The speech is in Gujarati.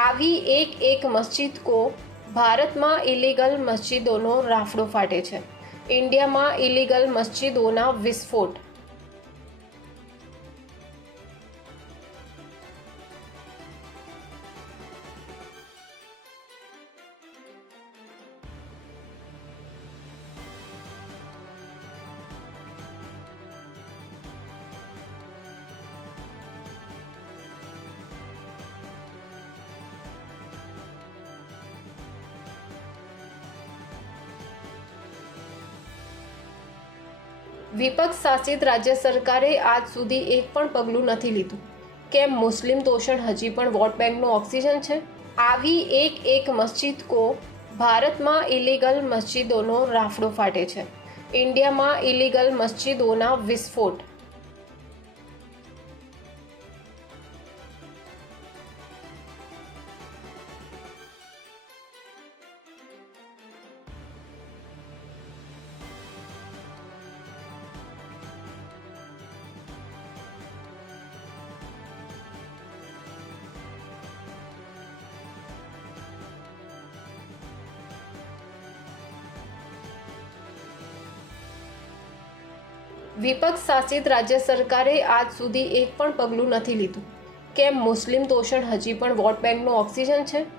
આવી એક મસ્જિદ કો ભારતમાં ઇલીગલ મસ્જિદોનો રાફડો ફાટે છે. ઇન્ડિયામાં ઇલીગલ મસ્જિદોના વિસ્ફોટ. વિપક્ષ શાસિત રાજ્ય સરકારે આજ સુધી એક પણ પગલું નથી લીધું. કેમ મુસ્લિમ તોષણ હજી પણ વોટ બેંકનો ઓક્સિજન છે? આવી એક મસ્જિદ કો ભારતમાં ઇલીગલ મસ્જિદોનો રાફડો ફાટે છે. ઇન્ડિયામાં ઇલીગલ મસ્જિદોના વિસ્ફોટ. વિપક્ષ શાસિત રાજ્ય સરકારે આજ સુધી એક પણ પગલું નથી લીધું. કેમ મુસ્લિમ તોષણ હજી પણ વોટ બેંકનો ઓક્સિજન છે?